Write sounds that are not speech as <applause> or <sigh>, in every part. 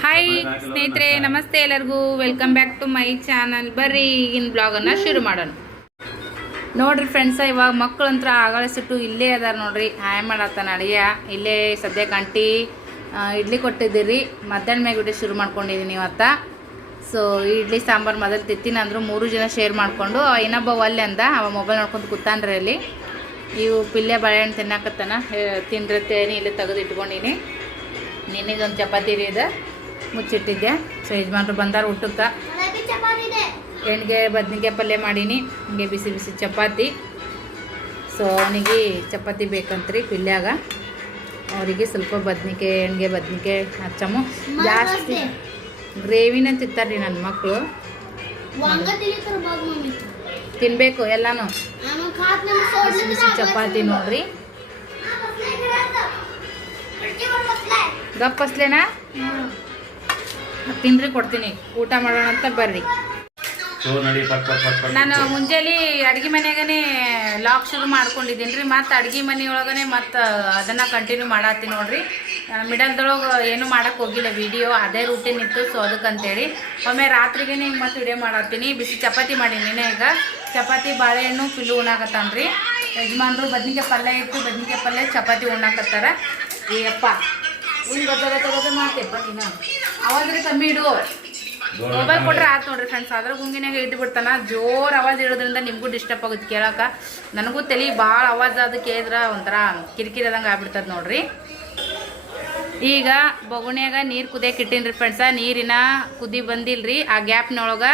Hi ಸ್ನೇಹಿತರೆ, ನಮಸ್ತೆ ಎಲ್ಲರಿಗೂ. Welcome back to my channel ಬರ್ರಿ, ಈಗಿನ ಬ್ಲಾಗನ್ನು ಶುರು ಮಾಡೋಣ. ನೋಡ್ರಿ ಫ್ರೆಂಡ್ಸ ಇವಾಗ ಮಕ್ಕಳಂತ್ರ ಆಗಳ ಸಿಟ್ಟು ಇಲ್ಲೇ ಅದಾರ ನೋಡ್ರಿ. ಹಾಯ್ ಮಾಡತ್ತಾನ ಅಡಿಯ ಇಲ್ಲೇ ಸದ್ಯ ಗಂಟಿ ಇಡ್ಲಿ ಕೊಟ್ಟಿದ್ದೀರಿ. ಮಧ್ಯಾಹ್ನ ಮ್ಯಾಗ ಶುರು ಮಾಡ್ಕೊಂಡಿದ್ದೀನಿ ಇವತ್ತ. ಸೊ ಇಡ್ಲಿ, ಸಾಂಬಾರು ಮೊದಲು ತಿತ್ತೀನಿ ಅಂದರು ಮೂರು ಜನ ಶೇರ್ ಮಾಡಿಕೊಂಡು ಇನ್ನೊಬ್ಬ ಒಲ್ಲೆ ಅಂದ. ಅವ ಮೊಬೈಲ್ ನೋಡ್ಕೊಂಡು ಕೂತಾನ್ರಿ ಅಲ್ಲಿ. ಇವು ಪಿಲ್ಲೆ ಬಾಳೆಹಣ್ಣು ತಿನ್ನಕತ್ತಾನ. ಹೇ- ತೇನಿ ಇಲ್ಲಿ ತೆಗೆದು ಇಟ್ಕೊಂಡಿನಿ. ನಿನ್ನೆದೊಂದು ಚಪಾತಿ ರೀ ಇದೆ. ಮುಚ್ಚಿಟ್ಟಿದ್ದೆ. ಸೊ ಯಜಮಾನ್ರು ಬಂದಾರ ಊಟಕ್ಕೆ. ಎಣ್ಣಿಗೆ ಬದ್ನಿಕಾಯಿ ಪಲ್ಯ ಮಾಡೀನಿ. ಹಿಂಗೆ ಬಿಸಿ ಬಿಸಿ ಚಪಾತಿ. ಸೊ ಅವನಿಗೆ ಚಪಾತಿ ಬೇಕಂತ್ರಿ ಪಿಲ್ಯಾಗ ಅವರಿಗೆ ಸ್ವಲ್ಪ ಬದ್ನಿಕೆ ಎಣ್ಣಿಗೆ ಬದ್ನಿಕಾಯಿ ಹಚ್ಚಮು ಜಾಸ್ತಿ ಗ್ರೇವಿನ ತಿಂತಾರೆ ನನ್ನ ಮಕ್ಕಳು ತಿನ್ಬೇಕು ಎಲ್ಲಾನು. ಬಿಸಿ ಬಿಸಿ ಚಪಾತಿ ನೋಡ್ರಿ. ಗಪ್ಪಸ್ಲೇನಾ ತಿನ್ರಿ ಕೊಡ್ತೀನಿ. ಊಟ ಮಾಡೋಣ ಅಂತ ಬರ್ರಿ. ನಾನು ಮುಂಜಾನೆ ಅಡ್ಗೆ ಮನೆಗೇನೆ ಲಾಕ್ ಶುರು ಮಾಡ್ಕೊಂಡಿದ್ದೀನಿ ರೀ ಮತ್ತು ಅಡ್ಗೆ ಮನೆಯೊಳಗನೆ ಮತ್ತು ಅದನ್ನು ಕಂಟಿನ್ಯೂ ಮಾಡತ್ತೀನಿ ನೋಡ್ರಿ. ಮಿಡಲ್ದೊಳಗೆ ಏನು ಮಾಡೋಕ್ಕೆ ಹೋಗಿಲ್ಲ ವಿಡಿಯೋ ಅದೇ ರೂಟೀನ್ ಇತ್ತು ಸೊ ಅದಕ್ಕಂತೇಳಿ. ಒಮ್ಮೆ ರಾತ್ರಿಗೆ ಹಿಂಗೆ ಮತ್ತೆ ವಿಡಿಯೋ ಮಾಡತ್ತೀನಿ. ಬಿಸಿ ಚಪಾತಿ ಮಾಡೀನಿ ಈಗ. ಚಪಾತಿ ಬಾಳೆಹಣ್ಣು ಪಿಲ್ಲು ಉಣ್ಣಾಕತ್ತಾನ್ರಿ ಯಜಮಾನ್ರು ಬದ್ನಿಕಾಯಿ ಪಲ್ಯ ಇತ್ತು ಬದ್ನಿಕಾಯಿ ಪಲ್ಯ ಚಪಾತಿ ಉಣ್ಣಾಕತ್ತಾರ ಏಯಪ್ಪ ಮಾಡ್ತೇಪ್ಪ ನೀನು. ಅವಾಗ್ರಿ ಕಮ್ಮಿ ಇಡು. ಮೊಬೈಲ್ ಕೊಟ್ರೆ ಆಯ್ತು ನೋಡ್ರಿ ಫ್ರೆಂಡ್ಸ್ ಅದ್ರ ಗುಂಗಿನಾಗ ಇದ್ದು ಬಿಡ್ತಾನ. ಜೋರ್ ಅವಾಜ್ ಇಡೋದ್ರಿಂದ ನಿಮಗೂ ಡಿಸ್ಟರ್ಬ್ ಆಗುತ್ತೆ ಕೇಳಕ ನನಗೂ ತಲೆ ಭಾಳ ಅವಾಜ್ ಅದು ಕೇಳಿದ್ರೆ ಒಂಥರ ಕಿರಿಕಿರಿ ಆದಂಗೆ ಆಗ್ಬಿಡ್ತದೆ ನೋಡ್ರಿ. ಈಗ ಬೊಗುಣ್ಯಾಗ ನೀರು ಕುದಿಯಕ್ಕೆ ಇಟ್ಟೀನಿ ರೀ ಫ್ರೆಂಡ್ಸ ನೀರಿನ ಕುದಿ ಬಂದಿಲ್ರಿ. ಆ ಗ್ಯಾಪ್ನೊಳಗೆ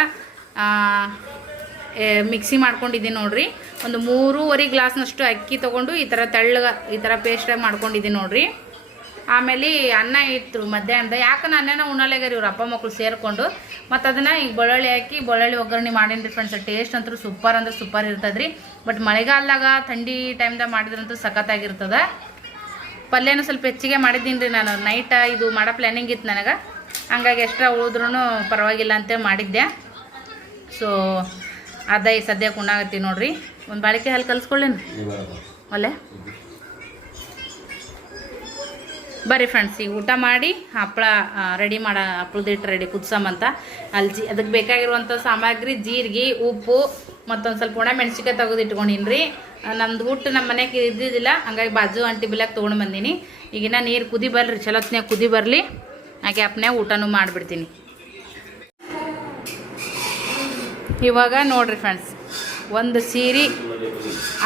ಮಿಕ್ಸಿ ಮಾಡ್ಕೊಂಡಿದ್ದೀನಿ ನೋಡ್ರಿ. ಒಂದು ಮೂರುವರೆ ಗ್ಲಾಸ್ನಷ್ಟು ಅಕ್ಕಿ ತೊಗೊಂಡು ಈ ಥರ ತೆಳ್ಳಗೆ ಈ ಥರ ಪೇಸ್ಟಾಗಿ ಮಾಡ್ಕೊಂಡಿದ್ದೀನಿ ನೋಡ್ರಿ. ಆಮೇಲೆ ಅನ್ನ ಇತ್ತು ಮಧ್ಯಾಹ್ನದ. ಯಾಕಂದ್ರೆ ಅನ್ನನ ಉಣ್ಣಲೆಗಾರ ಇವ್ರ ಅಪ್ಪ ಮಕ್ಕಳು ಸೇರಿಕೊಂಡು. ಮತ್ತು ಅದನ್ನು ಈಗ ಬೆಳ್ಳುಳ್ಳಿ ಹಾಕಿ ಬೆಳ್ಳುಳ್ಳಿ ಒಗ್ಗರಣೆ ಮಾಡಿನಿ ರೀ ಫ್ರೆಂಡ್ಸ್ ಟೇಸ್ಟ್ ಅಂತೂ ಸೂಪರ್ ಅಂದ್ರೆ ಸೂಪರ್ ಇರ್ತದೆ ರೀ ಬಟ್ ಮಳೆಗಾಲದಾಗ ಥಂಡಿ ಟೈಮ್ದಾಗ ಮಾಡಿದ್ರಂತೂ ಸಖತ್ತಾಗಿರ್ತದೆ. ಪಲ್ಯನೂ ಸ್ವಲ್ಪ ಹೆಚ್ಚಿಗೆ ಮಾಡಿದ್ದೀನಿ ರೀ ನಾನು. ನೈಟ ಇದು ಮಾಡೋ ಪ್ಲ್ಯಾನಿಂಗ್ ಇತ್ತು ನನಗೆ. ಹಂಗಾಗಿ ಎಕ್ಸ್ಟ್ರಾ ಉಳಿದ್ರೂ ಪರವಾಗಿಲ್ಲ ಅಂತೇಳಿ ಮಾಡಿದ್ದೆ. ಸೊ ಅದ ಈ ಸದ್ಯಕ್ಕೆ ಉಣ್ಣಾಗತ್ತಿ ನೋಡಿರಿ. ಒಂದು ಬಾಳಿಕೆ ಹಾಲು ಕಲ್ಸ್ಕೊಳ್ಳೇನು ಒಲೆ? ಬರ್ರಿ ಫ್ರೆಂಡ್ಸ್ ಈಗ ಊಟ ಮಾಡಿ ಹಪ್ಪಳ ರೆಡಿ ಮಾಡ, ಹಪ್ಪಳದ ಹಿಟ್ಟು ರೆಡಿ ಕುದ್ಸಮಂತ ಅಲ್ಲಿ ಜಿ ಅದಕ್ಕೆ ಬೇಕಾಗಿರುವಂಥ ಸಾಮಗ್ರಿ, ಜೀರಿಗೆ, ಉಪ್ಪು, ಮತ್ತೊಂದು ಸ್ವಲ್ಪ ಒಣ ಮೆಣಸಿನ್ಕಾಯಿ ತೆಗೆದು ಇಟ್ಕೊಂಡಿನಿ ರೀ ನಮ್ದು ಊಟ ನಮ್ಮ ಮನೆಗೆ ಇದ್ದಿದ್ದಿಲ್ಲ, ಹಂಗಾಗಿ ಬಾಜು ಅಂಟಿ ಬಿಲ್ಲಾಗ ತೊಗೊಂಡು ಬಂದೀನಿ. ಈಗಿನ ನೀರು ಕುದಿ ಬರ್ರಿ ಚಲೋತ್ನ್ಯಾಗ ಕುದಿ ಬರಲಿ. ಹಾಗೆ ಗ್ಯಾಪ್ನ್ಯಾಗ ಊಟನೂ ಮಾಡಿಬಿಡ್ತೀನಿ. ಇವಾಗ ನೋಡ್ರಿ ಫ್ರೆಂಡ್ಸ್ ಒಂದು ಸೀರೆ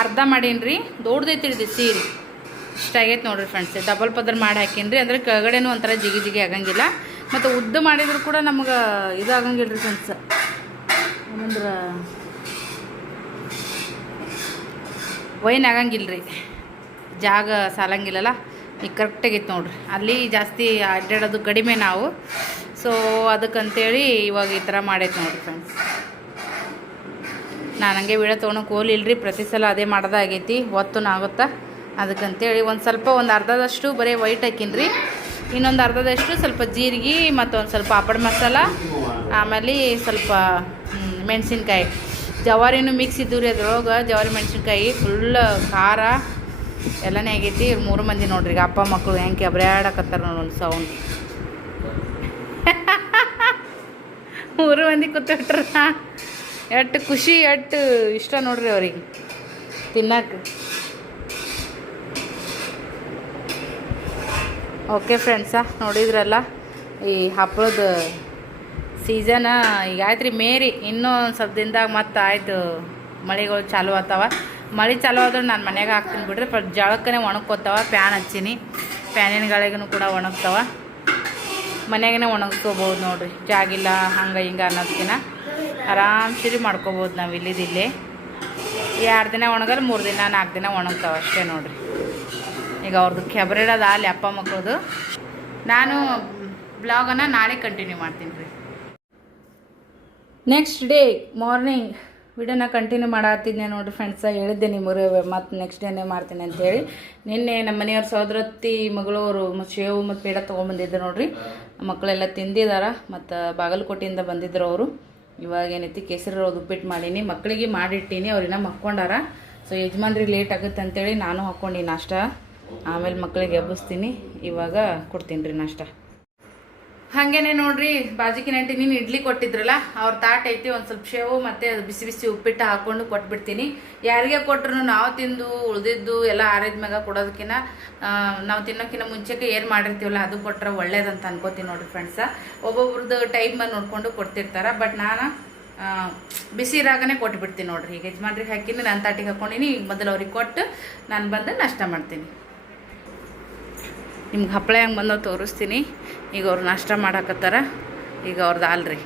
ಅರ್ಧ ಮಾಡೀನಿ ರೀ ದೊಡ್ಡದೈತಿ ಸೀರೆ. ಇಷ್ಟ ಆಗೈತೆ ನೋಡ್ರಿ ಫ್ರೆಂಡ್ಸ್ ಡಬಲ್ ಪದರ್ ಮಾಡಿ ಹಾಕೀನಿ ಅಂದರೆ ಕೆಳಗಡೆನೂ ಒಂಥರ ಜಿಗಿ ಜಿಗಿ ಆಗಂಗಿಲ್ಲ. ಮತ್ತು ಉದ್ದ ಮಾಡಿದ್ರು ಕೂಡ ನಮಗೆ ಇದು ಆಗಂಗಿಲ್ಲ ರೀ ಫ್ರೆಂಡ್ಸ್ ಏನಂದ್ರೆ ವೈನ್ ಆಗಂಗಿಲ್ಲ ರೀ ಜಾಗ ಸಾಲಂಗಿಲ್ಲಲ್ಲ, ಈಗ ಕರೆಕ್ಟಾಗೈತೆ ನೋಡ್ರಿ. ಅಲ್ಲಿ ಜಾಸ್ತಿ ಅಡ್ಡಾಡೋದು ಕಡಿಮೆ ನಾವು. ಸೊ ಅದಕ್ಕಂತೇಳಿ ಇವಾಗ ಈ ಥರ ಮಾಡೈತೆ ನೋಡ್ರಿ ಫ್ರೆಂಡ್ಸ್ ನಾನು ಹಂಗೆ ವೀಡಿಯೋ ತೊಗೊಳಕ್ಕೆ ಹೋಗ್ಲಿಲ್ರಿ, ಪ್ರತಿ ಸಲ ಅದೇ ಮಾಡೋದಾಗೈತಿ ಒತ್ತು ಆಗುತ್ತಾ ಅದಕ್ಕಂತೇಳಿ ಒಂದು ಸ್ವಲ್ಪ ಒಂದು ಅರ್ಧದಷ್ಟು ಬರೀ ವೈಟ್ ಹಾಕಿನ್ರಿ. ಇನ್ನೊಂದು ಅರ್ಧದಷ್ಟು ಸ್ವಲ್ಪ ಜೀರಿಗೆ ಮತ್ತೊಂದು ಸ್ವಲ್ಪ ಪಾಪಡ್ ಮಸಾಲ, ಆಮೇಲೆ ಸ್ವಲ್ಪ ಮೆಣಸಿನ್ಕಾಯಿ. ಜವಾರಿನೂ ಮಿಕ್ಸ್ ಇದ್ದು ರೀ ಅದ್ರೊಳಗೆ. ಜವಾರಿ, ಮೆಣಸಿನ್ಕಾಯಿ ಫುಲ್ ಖಾರ ಎಲ್ಲನೇ ಆಗೈತಿ. ಮೂರು ಮಂದಿ ನೋಡ್ರಿ, ಈಗ ಅಪ್ಪ ಮಕ್ಕಳು ಹೆಂಗೆ ಕೆಬ್ರ್ಯಾಡಕತ್ತಾರ ನೋಡಿ ಸೌಂಡ್ <laughs> ಮೂರು ಮಂದಿ ಕೂತ್ಬಿಟ್ರ. ಎಟ್ಟು ಖುಷಿ ಎಟ್ಟು ಇಷ್ಟ ನೋಡ್ರಿ ಅವ್ರಿಗೆ. ತಿನ್ನಕ್ಕೆ ಓಕೆ ಫ್ರೆಂಡ್ಸ ನೋಡಿದ್ರಲ್ಲ? ಈ ಹಪ್ಪಳದ ಸೀಸನ್ ಈಗ ಆಯ್ತು ರೀ ಮೇರಿ. ಇನ್ನೂ ಒಂದು ಸ್ವಲ್ಪ ದಿನದಾಗ ಮತ್ತೆ ಆಯಿತು, ಮಳೆಗಳು ಚಾಲು ಆತವ ಮಳೆ ಚಾಲು ಆದ್ರೆ ನಾನು ಮನೆಯಾಗ ಹಾಕ್ತೀನಿ ಬಿಡ್ರಿ ಬಟ್ ಜಳಕ್ಕನೆ ಒಣಗ್ಕೋತಾವ ಪ್ಯಾನ್ ಹಚ್ಚೀನಿ. ಪ್ಯಾನಿನ ಗಾಳಿಗೂ ಕೂಡ ಒಣಗ್ತಾವ. ಮನೆಯಾಗೇ ಒಣಗಿಸ್ಕೋಬೋದು ನೋಡಿರಿ. ಜಾಗಿಲ್ಲ ಹಂಗೆ ಹಿಂಗೆ ಅನ್ನೋದಕ್ಕಿಂತ ಆರಾಮ್ ಸಿರಿ ಮಾಡ್ಕೋಬೋದು ನಾವು ಇಲ್ಲಿದಿಲ್ಲಿ. ಎರಡು ದಿನ ಒಣಗಲ್ಲ, ಮೂರು ದಿನ ನಾಲ್ಕು ದಿನ ಒಣಗ್ತಾವ ಅಷ್ಟೇ ನೋಡ್ರಿ. ಈಗ ಅವ್ರದ್ದು ಕೆಬ್ರಿಡೋದು ಅಲ್ಲಿ ಅಪ್ಪ ಮಕ್ಕಳದು ನಾನು ಬ್ಲಾಗನ್ನು ನಾಳೆ ಕಂಟಿನ್ಯೂ ಮಾಡ್ತೀನಿ ರೀ. ನೆಕ್ಸ್ಟ್ ಡೇ ಮಾರ್ನಿಂಗ್ ವಿಡಿಯೋನ ಕಂಟಿನ್ಯೂ ಮಾಡತ್ತಿದ್ದೆ ನೋಡಿರಿ ಫ್ರೆಂಡ್ಸ ಹೇಳಿದ್ದೆ ನಿಮ್ಮರು ಮತ್ತು ನೆಕ್ಸ್ಟ್ ಡೇನೇ ಮಾಡ್ತೀನಿ ಅಂತೇಳಿ. ನಿನ್ನೆ ನಮ್ಮ ಮನೆಯವ್ರ ಸಹೋದರತ್ತಿ ಮಗಳವರು ಶೇವು ಮತ್ತು ಪೇಡ ತೊಗೊಂಬಂದಿದ್ದರು ನೋಡಿರಿ. ಮಕ್ಕಳೆಲ್ಲ ತಿಂದಿದಾರ ಮತ್ತು ಬಾಗಲಕೋಟೆಯಿಂದ ಬಂದಿದ್ರು ಅವರು. ಇವಾಗ ಏನೈತಿ ಕೇಸರಿ ಉಪ್ಪಿಟ್ಟು ಮಾಡೀನಿ. ಮಕ್ಕಳಿಗೆ ಮಾಡಿಟ್ಟೀನಿ, ಅವ್ರಿನ್ನ ಮಕ್ಕೊಂಡಾರ. ಸೊ ಯಜಮಾನ್ರಿಗೆ ಲೇಟ್ ಆಗುತ್ತೆ ಅಂತೇಳಿ ನಾನು ಹಾಕ್ಕೊಂಡು ನಾಷ್ಟ ಆಮೇಲೆ ಮಕ್ಕಳಿಗೆ ಎಬ್ಬಿಸ್ತೀನಿ. ಇವಾಗ ಕೊಡ್ತೀನಿ ರೀ ನಾಷ್ಟ. ಹಾಗೇನೆ ನೋಡ್ರಿ ಬಾಜಿಕಿ ನೆಂಟಿ ನೀನು ಇಡ್ಲಿ ಕೊಟ್ಟಿದ್ರಲ್ಲ, ಅವ್ರ ತಾಟ್ ಐತಿ, ಒಂದು ಸ್ವಲ್ಪ ಶೇವು ಮತ್ತೆ ಬಿಸಿ ಬಿಸಿ ಉಪ್ಪಿಟ್ಟು ಹಾಕೊಂಡು ಕೊಟ್ಬಿಡ್ತೀನಿ. ಯಾರಿಗೆ ಕೊಟ್ರು ನಾವು ತಿಂದು, ಉಳಿದಿದ್ದು ಎಲ್ಲ ಆರಿದ ಮ್ಯಾಗ ಕೊಡೋದಕ್ಕಿಂತ ನಾವು ತಿನ್ನೋಕ್ಕಿಂತ ಮುಂಚೆಗೆ ಏನು ಮಾಡಿರ್ತೀವಲ್ಲ, ಅದು ಕೊಟ್ರೆ ಒಳ್ಳೇದಂತ ಅನ್ಕೋತೀನಿ ನೋಡ್ರಿ ಫ್ರೆಂಡ್ಸ ಒಬ್ಬೊಬ್ರದ್ದು ಟೈಮ್ ನೋಡ್ಕೊಂಡು ಕೊಡ್ತಿರ್ತಾರೆ ಬಟ್ ನಾನು ಬಿಸಿ ಇರಾಗನೇ ಕೊಟ್ಬಿಡ್ತೀನಿ ನೋಡ್ರಿ. ಈಗ ಯಜಮಾನ್ರಿಗೆ ಹಾಕಿನಿ ನಾನು ತಾಟಿಗೆ ಹಾಕೊಂಡಿನಿ ಮೊದಲು ಅವ್ರಿಗೆ ಕೊಟ್ಟು ನಾನು ಬಂದು ನಷ್ಟ ಮಾಡ್ತೀನಿ. ನಿಮ್ಗೆ ಹಪ್ಪಳ ಹೆಂಗೆ ಬಂದೋ ತೋರಿಸ್ತೀನಿ. ಈಗ ಅವ್ರು ನಾಷ್ಟ ಮಾಡಾಕತ್ತಾರ. ಈಗ ಅವ್ರದ್ದು ಅಲ್ರಿ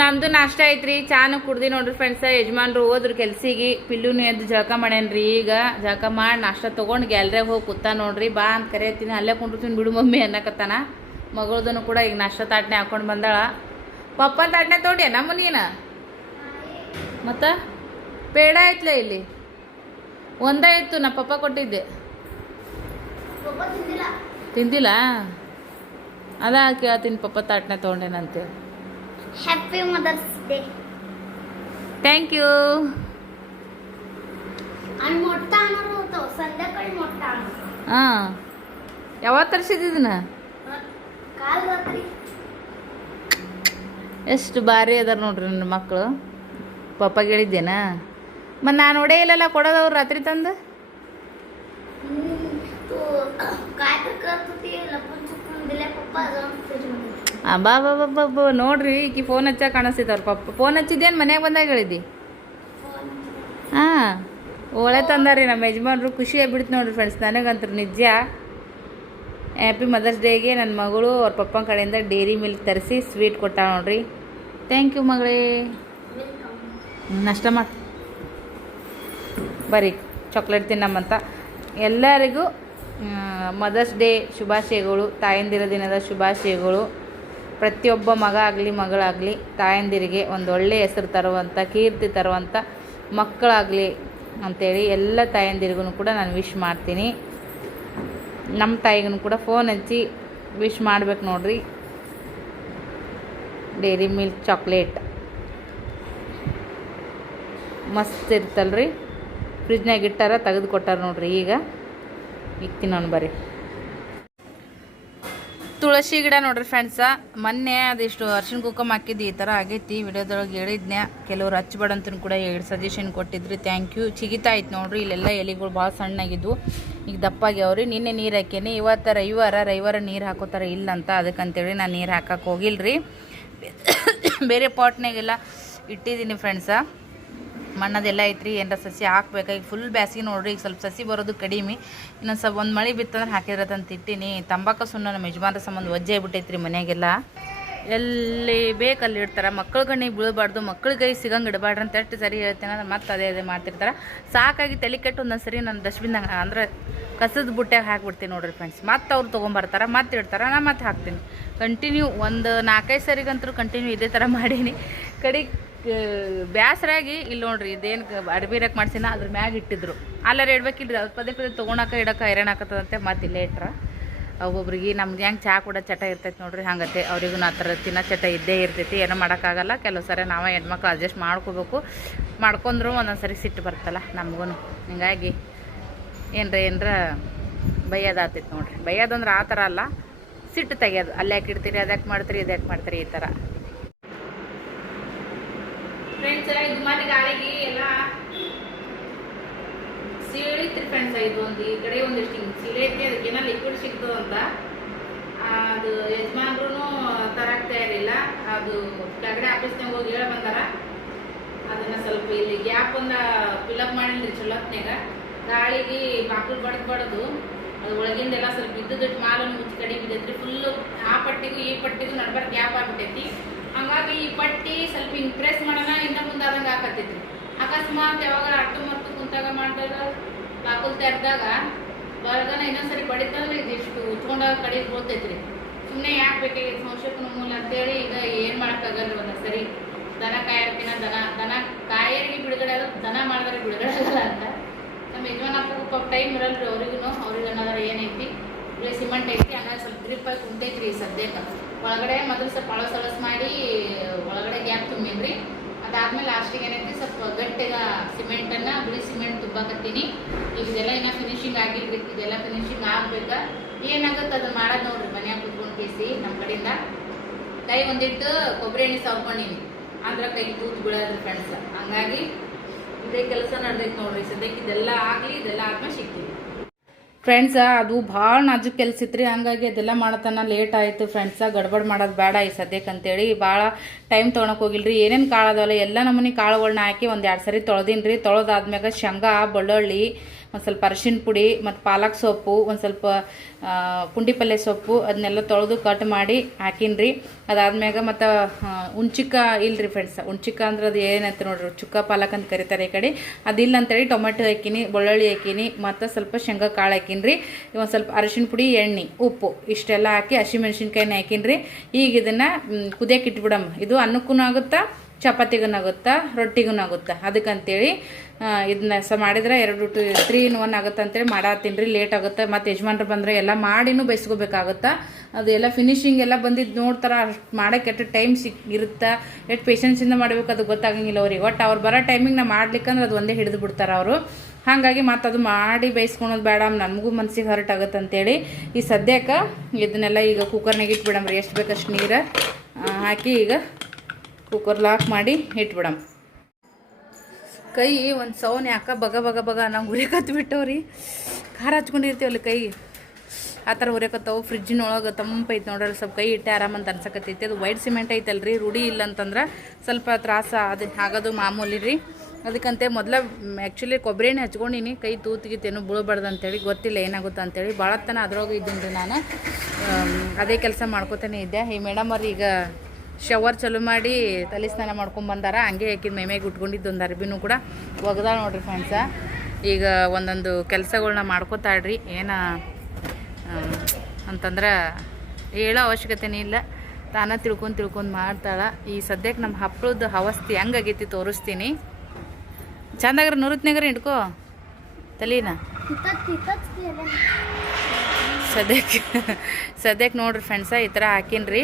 ನಮ್ಮದು ನಾಷ್ಟ ಐತ್ರಿ. ಚಾನು ಕುಡ್ದು ನೋಡ್ರಿ ಫ್ರೆಂಡ್ಸ ಯಜಮಾನ್ರು ಹೋದ್ರು ಕೆಲ್ಸಿಗೆ. ಪಿಲ್ಲುನು ಎದ್ದು ಜಳಕ ಮಾಡ್ಯಾನ್ರಿ ಈಗ. ಜಳಕ ಮಾಡಿ ನಾಷ್ಟ ತೊಗೊಂಡು ಗ್ಯಾಲ್ರಿಯಾಗ ಹೋಗಿ ಕೂತ ನೋಡ್ರಿ. ಬಾ ಅಂತ ಕರೆಯತ್ತೀನಿ. ಅಲ್ಲೇ ಕುಂಡಿರ್ತೀನಿ ಬಿಡು ಮಮ್ಮಿ ಅನ್ನಕತ್ತಾನ. ಮಗಳದನು ಕೂಡ ಈಗ ನಾಷ್ಟ ತಾಟ್ನೆ ಹಾಕೊಂಡು ಬಂದಾಳ. ಪಪ್ಪನ ತಾಟ್ನೆ ತೊಗೊಂಡೆ ನಮ್ಮ ನೀನು? ಮತ್ತು? ಪೇಡ ಐತ್ಲ ಇಲ್ಲಿ? ಒಂದೇ ಇತ್ತು, ನಾ ಪಪ್ಪ ಕೊಟ್ಟಿದ್ದೆ. ತಿಂದಿಲ್ಲ? ಅದ ಕೇಳ್ತೀನಿ ಪಪ್ಪ ತಾಟ್ನ ತೊಗೊಂಡೇನಂತೆ. Happy mother's day thank you ಹಾಂ. ಯಾವಾಗ ತರಿಸಿದ್ದಿದ್ದನ ಎಷ್ಟು ಭಾರಿ ಅದಾರ ನೋಡ್ರಿ ನನ್ನ ಮಕ್ಕಳು ಪಪ್ಪ ಹೇಳಿದ್ದೇನಾ? ಮತ್ತು ನಾನು ನೋಡೇ ಇಲ್ಲಲ್ಲ ಕೊಡೋದವ್ರು ರಾತ್ರಿ ತಂದು? तू काय तर करत होती लपून चुकून दिल्या पप्पा जाऊन फ्रीजमध्ये ಅಬ್ಬಾ ಬಾಬಾ ಬಾಬಾ ನೋಡ್ರಿ ಈಕಿ ಫೋನ್ ಹಚ್ಚ ಕಾಣಿಸ್ತಿತ್ತವ್ರ ಪಪ್ಪ ಫೋನ್ ಹಚ್ಚಿದ್ದೇನು ಮನ್ಯಾಗ ಬಂದಾಗ ಹೇಳಿದ್ದಿ फोन ಹಾಂ ಒಳ್ಳೆ ತಂದಾರಿ ನಮ್ಮ ಯಜಮಾನ್ರು ಖುಷಿ ಆಗ್ಬಿಡ್ತು ನೋಡ್ರಿ ಫ್ರೆಂಡ್ಸ್ ನನಗಂತೂ ನಿಜ ಹ್ಯಾಪಿ ಮದರ್ಸ್ ಡೇಗೆ ನನ್ನ ಮಗಳು ಅವ್ರ ಪಪ್ಪನ ಕಡೆಯಿಂದ ಡೇರಿ ಮಿಲ್ಕ್ ತರಿಸಿ ಸ್ವೀಟ್ ಕೊಟ್ಟ ನೋಡ್ರಿ ಥ್ಯಾಂಕ್ ಯು ಮಗಳೇ वेलकम ನಷ್ಟ ಮಾಡಿ ಬರೀ ಚಾಕ್ಲೇಟ್ ತಿನ್ನಮ್ಮಂತ ಎಲ್ಲರಿಗೂ ಮದರ್ಸ್ ಡೇ ಶುಭಾಶಯಗಳು, ತಾಯಂದಿರ ದಿನದ ಶುಭಾಶಯಗಳು. ಪ್ರತಿಯೊಬ್ಬ ಮಗ ಆಗಲಿ, ಮಗಳಾಗಲಿ, ತಾಯಂದಿರಿಗೆ ಒಂದು ಒಳ್ಳೆಯ ಹೆಸರು ತರುವಂಥ ಕೀರ್ತಿ ತರುವಂಥ ಮಕ್ಕಳಾಗಲಿ ಅಂಥೇಳಿ ಎಲ್ಲ ತಾಯಂದಿರಿಗೂ ಕೂಡ ನಾನು ವಿಶ್ ಮಾಡ್ತೀನಿ. ನಮ್ಮ ತಾಯಿಗೂ ಕೂಡ ಫೋನ್ ಹಚ್ಚಿ ವಿಶ್ ಮಾಡ್ಬೇಕು ನೋಡ್ರಿ. ಡೈರಿ ಮಿಲ್ಕ್ ಚಾಕ್ಲೇಟ್ ಮಸ್ತ್ ಇರ್ತಲ್ರಿ. ಫ್ರಿಜ್ನಾಗ ಇಟ್ಟಾರ ತೆಗೆದು ಕೊಟ್ಟಾರ ನೋಡ್ರಿ ಈಗ. ಈಗ ನಾನು ಬರ್ರಿ. ತುಳಸಿ ಗಿಡ ನೋಡ್ರಿ ಫ್ರೆಂಡ್ಸ ಮೊನ್ನೆ ಅದಿಷ್ಟು ಅರ್ಶಿನ ಕುಕ್ಕಮ್ ಹಾಕಿದ್ದು, ಈ ಥರ ಆಗೈತಿ. ವಿಡಿಯೋದೊಳಗೆ ಹೇಳಿದ್ನೆ. ಕೆಲವ್ರು ಹಚ್ಬೇಡ ಕೂಡ ಎರಡು ಸಜೆಷನ್ ಕೊಟ್ಟಿದ್ರಿ. ಥ್ಯಾಂಕ್ ಯು ಚಿಗಿತಾ ಆಯ್ತು ನೋಡ್ರಿ, ಇಲ್ಲೆಲ್ಲ ಎಲೆಗಳು ಭಾಳ ಸಣ್ಣಾಗಿದ್ವು. ಈಗ ದಪ್ಪಾಗ್ಯಾವ್ರಿ ನಿನ್ನೆ ನೀರು ಹಾಕೇನಿ ಇವತ್ತು ರವಿವಾರ ರವಿವಾರ ನೀರು ಹಾಕೋತಾರ ಇಲ್ಲ ಅಂತ ಅದಕ್ಕಂತೇಳಿ ನಾನು ನೀರು ಹಾಕಕ್ಕೆ ಹೋಗಿಲ್ರಿ. <coughs> ಬೇರೆ ಪಾಟ್ನಾಗೆಲ್ಲ ಇಟ್ಟಿದ್ದೀನಿ ಫ್ರೆಂಡ್ಸ ಮಣ್ಣದೆಲ್ಲ ಐತ್ರಿ, ಏನರ ಸಸಿ ಹಾಕ್ಬೇಕು? ಈಗ ಫುಲ್ ಬ್ಯಾಸಿಗೆ ನೋಡ್ರಿ, ಈಗ ಸ್ವಲ್ಪ ಸಸಿ ಬರೋದು ಕಡಿಮೆ. ಇನ್ನೊಂದು ಸ್ವಲ್ಪ ಒಂದು ಮಳೆ ಬಿತ್ತಂದ್ರೆ ಹಾಕಿದ್ರತಂತ ಇಟ್ಟಿನಿ. ತಂಬಾಕು ಸುಣ್ಣ ನಮ್ಮ ಯಜಮಾನ್ರ ಸಂಬಂಧ ಒಜ್ಜೆ ಆಗ್ಬಿಟ್ಟೈತ್ರಿ ಮನೆಯಾಗೆಲ್ಲ. ಎಲ್ಲಿ ಬೇಕಲ್ಲಿ ಇಡ್ತಾರೆ. ಮಕ್ಕಳು ಕಣ್ಣಿಗೆ ಬೀಳಬಾರ್ದು ಮಕ್ಕಳು ಕೈ ಸಿಗಂಗೆ ಇಡಬಾರ್ದು ಅಂತ ಎಷ್ಟು ಸರಿ ಹೇಳ್ತೇನೆ ಅಂದ್ರೆ ಮತ್ತೆ ಅದೇ ಅದೇ ಮಾಡ್ತಿರ್ತಾರೆ. ಸಾಕಾಗಿ ತಲೆ ಕೆಟ್ಟು ಒಂದೊಂದು ಸರಿ ನಾನು ಡಸ್ಟ್ಬಿನ್ದಾಗ ಅಂದ್ರೆ ಕಸದ ಬುಟ್ಟ್ಯಾಗ ಹಾಕ್ಬಿಡ್ತೀನಿ ನೋಡ್ರಿ ಫ್ರೆಂಡ್ಸ್ ಮತ್ತೆ ಅವ್ರು ತೊಗೊಂಬರ್ತಾರೆ, ಮತ್ತೆ ಇಡ್ತಾರೆ ನಾನು ಮತ್ತೆ ಹಾಕ್ತೀನಿ. ಕಂಟಿನ್ಯೂ ಒಂದು ನಾಲ್ಕೈದು ಸರಿಗಂತೂ ಕಂಟಿನ್ಯೂ ಇದೇ ಥರ ಮಾಡೀನಿ. ಕಡೆಗೆ ಬ್ಯಾಸರಾಗಿ, ಇಲ್ಲಿ ನೋಡ್ರಿ, ಇದೇನು ಅಡ್ಬಿರಕ್ಕೆ ಮಾಡ್ಸಿನ, ಅದ್ರ ಮ್ಯಾಗ ಇಟ್ಟಿದ್ರು. ಅಲ್ಲರ ಇಡ್ಬೇಕಿಲ್ರಿ ಅದು ಪದೇ ಪದೇ ತೊಗೊಳಕ ಇಡಕ್ಕೆ ಹೈರಾಣ ಆಗತ್ತದಂತೆ ಮತ್ತೆ ಇಲ್ಲೇ ಇಟ್ರ. ಒಬ್ಬೊಬ್ರಿಗೆ ನಮ್ಗೆ ಹೆಂಗೆ ಚಹಾ ಕೂಡ ಚಟ ಇರ್ತೈತೆ ನೋಡ್ರಿ, ಹಂಗತೆ. ಅವ್ರಿಗೂ ಆ ಥರ ತಿನ್ನೋ ಚಟ ಇದ್ದೇ ಇರ್ತೈತಿ, ಏನೋ ಮಾಡೋಕ್ಕಾಗಲ್ಲ. ಕೆಲವು ಸರಿ ನಾವೇ ಹೆಣ್ಮಕ್ಳು ಅಡ್ಜಸ್ಟ್ ಮಾಡ್ಕೋಬೇಕು. ಮಾಡ್ಕೊಂಡ್ರು ಒಂದೊಂದ್ಸರಿ ಸಿಟ್ಟು ಬರ್ತಲ್ಲ ನಮಗೂ ಹಿಂಗಾಗಿ, ಏನರ ಏನರ ಬೈಯೋದಾಗ್ತೈತೆ ನೋಡ್ರಿ. ಬೈಯೋದಂದ್ರೆ ಆ ಥರ ಅಲ್ಲ, ಸಿಟ್ಟು ತೆಗಿಯೋದು. ಅಲ್ಲಿ ಯಾಕೆ ಇಡ್ತೀರಿ ಅದಕ್ಕೆ ಮಾಡ್ತೀರಿ ಇದಕ್ಕೆ ಮಾಡ್ತೀರಿ ಈ ಥರ ಫ್ರೆಂಡ್ಸ್ ಇದು ಮತ್ತೆ ಗಾಳಿಗೆ ಎಲ್ಲ ಸೀಳಿತ್ರಿ ಫ್ರೆಂಡ್ಸ್ ಇದು ಒಂದು, ಈ ಕಡೆ ಒಂದಿಷ್ಟು ಹಿಂಗೆ ಸೀಳೈತಿ ಅದಕ್ಕೇನೋ ಲಿಕ್ವಿಡ್ ಸಿಗ್ತದೆ ಅಂತ. ಅದು ಯಜಮಾನ್ರು ತರಕ್ ತಯಾರಿಲ್ಲ ಅದು ಕೆಳಗಡೆ ಆಫೀಸ್ನಾಗ ಹೋಗಿ ಹೇಳ ಬಂದಾರ. ಅದನ್ನ ಸ್ವಲ್ಪ ಇಲ್ಲಿ ಗ್ಯಾಪ್ ಒಂದ ಫಿಲಪ್ ಮಾಡಿಲ್ರಿ ಚಲೋತ್ನಾಗ ಗಾಳಿಗೆ ಬಾಕಲ್ ಬಡ್ದು ಬಡ್ದು. ಅದು ಒಳಗಿಂದೆಲ್ಲ ಸ್ವಲ್ಪ ಇದ್ದದಿಟ್ಟು ಮಾಲನ್ನು ಮುಚ್ಚಿ ಕಡಿಮೆ ಬಿದ್ದೈತ್ರಿ. ಫುಲ್ಲು ಆ ಪಟ್ಟಿಗೂ ಈ ಪಟ್ಟಿಗೂ ನಡ್ಬಾರ್ದು ಗ್ಯಾಪ್ ಆಗ್ಬಿಟ್ಟೈತಿ. ಹಂಗಾಗಿ ಈ ಪಟ್ಟಿ ಸ್ವಲ್ಪ ಇಂಪ್ರೆಸ್ ಪ್ರೆಸ್ ಮಾಡೋಣ ಇಂದ ಮುಂದಾದಂಗೆ ಆಕತ್ತೈತ್ರಿ ಅಕಸ್ಮಾತ್ ಯಾವಾಗ ಅಟ್ಟು ಕುಂತಾಗ ಮಾಡಿದಾಗ ಬಾಕಲ್ ತೆರೆದಾಗ ಹೊರಗನ ಇನ್ನೊಂದ್ಸರಿ ಬಡಿತಂದ್ರೆ ಇದಿಷ್ಟು ಉಚ್ಕೊಂಡಾಗ ಕಡಿಗೆ ಹೋಗ್ತೈತ್ರಿ. ಸುಮ್ಮನೆ ಯಾಕೆ ಬೇಕಾಗಿತ್ತು ಸಂಶಯಕ್ಕೂ ಮೂಲ ಅಂತೇಳಿ ಈಗ ಏನು ಮಾಡೋಕ್ಕಾಗಲ್ಲ ಒಂದೊಂದು ಸರಿ ದನ ಕಾಯರ್ಕಿನ ದನ ದನ ಕಾಯರಿಗೆ ಬಿಡುಗಡೆ ಆದ್ರೆ ದನ ಮಾಡಿದ್ರೆ ಬಿಡುಗಡೆ ಆಗಲ್ಲ ಅಂತ. ನಮ್ಮ ಯಜಮಾನಪ್ಪಗೂ ಪಾಪ ಟೈಮ್ ಇರಲ್ರಿ ಅವ್ರಿಗೂ ಅವ್ರಿಗೆ ಅನ್ನೋದ್ರ ಏನೈತಿ? ಇಲ್ಲಿ ಸಿಮೆಂಟ್ ಐತಿ ಹಂಗಾಗಿ ಸ್ವಲ್ಪ ಗ್ರಿಪ್ಪಾಗಿ ಕುಂತೈತ್ರಿ ಸದ್ಯಕ್ಕೆ. ಒಳಗಡೆ ಮೊದಲು ಸ್ವಲ್ಪ ಅಳಸ್ ಅಳಸ್ ಮಾಡಿ, ಒಳಗಡೆ ಗ್ಯಾಪ್ ತುಂಬಿನ್ರಿ. ಅದಾದ್ಮೇಲೆ ಲಾಸ್ಟಿಗೆ ಏನೈತಿ, ಸ್ವಲ್ಪ ಗಟ್ಟಿಗ ಸಿಮೆಂಟನ್ನು ಬಿಳಿ ಸಿಮೆಂಟ್ ತುಂಬಾಕತ್ತೀನಿ ಈಗ ಇದೆಲ್ಲ ಇನ್ನೂ ಫಿನಿಶಿಂಗ್ ಆಗಿಲ್ರಿ ಇದೆಲ್ಲ ಫಿನಿಶಿಂಗ್ ಆಗ್ಬೇಕಾ. ಏನಾಗುತ್ತೆ ಅದನ್ನ ಮಾಡೋದು ನೋಡ್ರಿ, ಮನ್ಯಾಗ ಕುತ್ಕೊಂಡು ಕೇಸಿ ನಮ್ಮ ಕಡೆಯಿಂದ. ಕೈ ಒಂದಿಟ್ಟು ಕೊಬ್ಬರಿ ಎಣ್ಣೆ ಸಾವ್ಕೊಂಡೀನಿ. ಅಂದ್ರೆ ಕೈ ತೂತು ಬೀಳೋದ್ರಿ ಫ್ರೆಂಡ್ಸ್ ಹಂಗಾಗಿ ಇದೇ ಕೆಲಸ ನಡೆದೈತೆ ನೋಡ್ರಿ, ಸದ್ಯಕ್ಕೆ ಇದೆಲ್ಲ ಆಗಲಿ, ಇದೆಲ್ಲ ಆದ್ಮೇಲೆ ಸಿಗ್ತೀವಿ ಫ್ರೆಂಡ್ಸ ಅದು ಭಾಳ ನಾಜುಕ್ ಕೆಲಸ ಇತ್ತು ಹಂಗಾಗಿ ಅದೆಲ್ಲ ಮಾಡತನ ಲೇಟ್ ಆಯಿತು. ಫ್ರೆಂಡ್ಸ ಗಡ್ಬಡ್ ಮಾಡೋದು ಬೇಡ ಈ ಸದ್ಯಕ್ಕೆ ಅಂತೇಳಿ ಭಾಳ ಟೈಮ್ ತೊಗೊಳಕ್ ಹೋಗಿಲ್ರಿ. ಏನೇನು ಕಾಳು ಅದಾವಲ್ಲ, ಎಲ್ಲ ನಮೂನಿ ಕಾಳುಗಳನ್ನ ಹಾಕಿ ಒಂದು ಎರಡು ಸರಿ ತೊಳೆದಿನ್ರಿ. ತೊಳೆದಾದ್ಮ್ಯಾಗ ಶೇಂಗಾ, ಬೆಳ್ಳುಳ್ಳಿ ಒಂದು ಸ್ವಲ್ಪ ಅರಿಶಿನ ಪುಡಿ ಮತ್ತು ಪಾಲಕ್ ಸೊಪ್ಪು ಒಂದು ಸ್ವಲ್ಪ ಪುಂಡಿ ಪಲ್ಯ ಸೊಪ್ಪು ಅದನ್ನೆಲ್ಲ ತೊಳೆದು ಕಟ್ ಮಾಡಿ ಹಾಕಿನ್ರಿ. ಅದಾದ್ಮ್ಯಾಗ ಮತ್ತು ಉಂಚಿಕ ಇಲ್ರಿ ಫ್ರೆಂಡ್ಸ್ ಉಂಚಿಕ ಅಂದ್ರೆ ಅದು ಏನಂತ ನೋಡ್ರಿ, ಚುಕ್ಕ ಪಾಲಕ್ ಅಂತ ಕರೀತಾರೆ ಈ ಕಡೆ. ಅದಿಲ್ಲ ಅಂತೇಳಿ ಟೊಮೆಟೊ ಹಾಕಿನಿ, ಬೆಳ್ಳುಳ್ಳಿ ಹಾಕೀನಿ, ಮತ್ತು ಸ್ವಲ್ಪ ಶೇಂಗಾ ಕಾಳು ಹಾಕಿನ್ರಿ. ಒಂದು ಸ್ವಲ್ಪ ಅರಿಶಿನ ಪುಡಿ, ಎಣ್ಣೆ, ಉಪ್ಪು ಇಷ್ಟೆಲ್ಲ ಹಾಕಿ ಹಸಿಮೆಣ್ಸಿನ್ಕಾಯಿನ ಹಾಕಿನ್ರಿ. ಈಗ ಇದನ್ನು ಕುದಿಯಕ್ಕೆ ಇಟ್ಬಿಡಮ್ಮ ಇದು ಅನ್ನಕ್ಕೂ ಆಗುತ್ತಾ ಚಪಾತಿಗೂ ಆಗುತ್ತಾ ರೊಟ್ಟಿಗೂ ಆಗುತ್ತಾ. ಅದಕ್ಕಂತೇಳಿ ಇದನ್ನ ಸ ಮಾಡಿದ್ರೆ ಎರಡು ಟು ತ್ರೀ ಇನ್ ಒನ್ ಆಗುತ್ತೆ ಅಂತೇಳಿ ಮಾಡತ್ತೀನಿ ರೀ ಲೇಟ್ ಆಗುತ್ತೆ. ಮತ್ತು ಯಜಮಾನ್ರು ಬಂದರೆ ಎಲ್ಲ ಮಾಡಿನೂ ಬೈಸ್ಕೋಬೇಕಾಗುತ್ತೆ ಅದು ಎಲ್ಲ ಫಿನಿಶಿಂಗ್ ಎಲ್ಲ ಬಂದಿದ್ದು ನೋಡ್ತಾರ, ಅಷ್ಟು ಮಾಡೋಕೆ ಎಷ್ಟು ಟೈಮ್ ಸಿಕ್, ಇರುತ್ತೆ? ಎಷ್ಟು ಪೇಷನ್ಸಿಂದ ಮಾಡಬೇಕು ಅದು ಗೊತ್ತಾಗಂಗಿಲ್ಲ ಅವ್ರಿಗೆ. ಒಟ್ಟು ಅವ್ರು ಬರೋ ಟೈಮಿಗೆ ನಾ ಮಾಡ್ಲಿಕ್ಕಂದ್ರೆ ಅದು ಒಂದೇ ಹಿಡಿದು ಬಿಡ್ತಾರೆ ಅವರು. ಹಾಗಾಗಿ ಮತ್ತು ಅದು ಮಾಡಿ ಬೇಯಿಸ್ಕೊಳೋದು ಬೇಡ, ನನಗೂ ಮನ್ಸಿಗೆ ಹರ್ಟ್ ಆಗುತ್ತೆ ಅಂತೇಳಿ. ಈ ಸದ್ಯಕ್ಕೆ ಇದನ್ನೆಲ್ಲ ಈಗ ಕುಕ್ಕರ್ನಾಗ ಇಟ್ಬಿಡಮ್ರಿ ಎಷ್ಟು ಬೇಕಷ್ಟು ನೀರು ಹಾಕಿ ಈಗ ಕುಕ್ಕರ್ ಲಾಕ್ ಮಾಡಿ ಇಟ್ಬಿಡಮ್. ಕೈ ಒಂದು ಸೌನ್ ಯಾಕ ಬಗ ಬಗ ಬಗ ನಾವು ಉರಿಯಕತ್ ಬಿಟ್ಟವ್ರಿ ಖಾರ ಹಚ್ಕೊಂಡಿರ್ತೀವಲ್ಲ ಕೈ ಆ ಥರ ಉರಿಯಕತ್ತವು ಫ್ರಿಜ್ಜಿನೊಳಗೆ ತಂಪೈತೆ ನೋಡ್ರಿ ಸ್ವಲ್ಪ ಕೈ ಇಟ್ಟೆ ಆರಾಮಂತ ಅನ್ಸಕತ್ತೈತಿ. ಅದು ವೈಟ್ ಸಿಮೆಂಟ್ ಐತಲ್ರಿ, ರೂಢಿ ಇಲ್ಲ ಅಂತಂದ್ರೆ ಸ್ವಲ್ಪ ತ್ರಾಸ ಅದು ಆಗೋದು ಮಾಮೂಲಿ ರೀ. ಅದಕ್ಕಂತೆ ಮೊದಲ ಆ್ಯಕ್ಚುಲಿ ಕೊಬ್ಬರಿ ಎಣ್ಣೆ ಹಚ್ಕೊಂಡಿನಿ. ಕೈ ತೂತಿಗಿತ್ತೇನು ಬೀಳಬಾರ್ದು ಅಂತೇಳಿ, ಗೊತ್ತಿಲ್ಲ ಏನಾಗುತ್ತೆ ಅಂತೇಳಿ. ಭಾಳ ತನ ಅದ್ರೊಳಗೆ ಇದ್ದೀನಿ ನಾನು. ಅದೇ ಕೆಲಸ ಮಾಡ್ಕೋತಾನೆ ಇದ್ದೆ. ಈ ಮೇಡಮ್ ಅವ್ರು ಈಗ ಶವರ್ ಚಲೋ ಮಾಡಿ ತಲೆ ಸ್ನಾನ ಮಾಡ್ಕೊಂಡ್ ಬಂದಾರ. ಹಂಗೆ ಹಾಕಿದ ಮೈಮೇಗೆ ಉಟ್ಕೊಂಡಿದ್ದು ಒಂದು ಅರ್ಬಿನೂ ಕೂಡ ಒಗ್ದ ನೋಡ್ರಿ ಫ್ರೆಂಡ್ಸ ಈಗ ಒಂದೊಂದು ಕೆಲಸಗಳ್ನ ಮಾಡ್ಕೋತಾಳ್ರಿ ಏನ ಅಂತಂದ್ರೆ ಹೇಳೋ ಅವಶ್ಯಕತೆನೇ ಇಲ್ಲ. ತಾನ ತಿಳ್ಕೊಂಡು ತಿಳ್ಕೊಂಡು ಮಾಡ್ತಾಳೆ. ಈ ಸದ್ಯಕ್ಕೆ ನಮ್ಮ ಹಪ್ಪಳದ ಅವಸ್ಥೆ ಹೆಂಗಾಗೈತಿ ತೋರಿಸ್ತೀನಿ. ಚಂದಾಗ್ರ ನೂರತ್ನಾಗ್ರ ಇಟ್ಕೋ ತಲೀನ. ಸದ್ಯಕ್ಕೆ <laughs> ಸದ್ಯಕ್ಕೆ ನೋಡ್ರಿ ಫ್ರೆಂಡ್ಸ ಈ ಥರ ಹಾಕಿನ್ರಿ.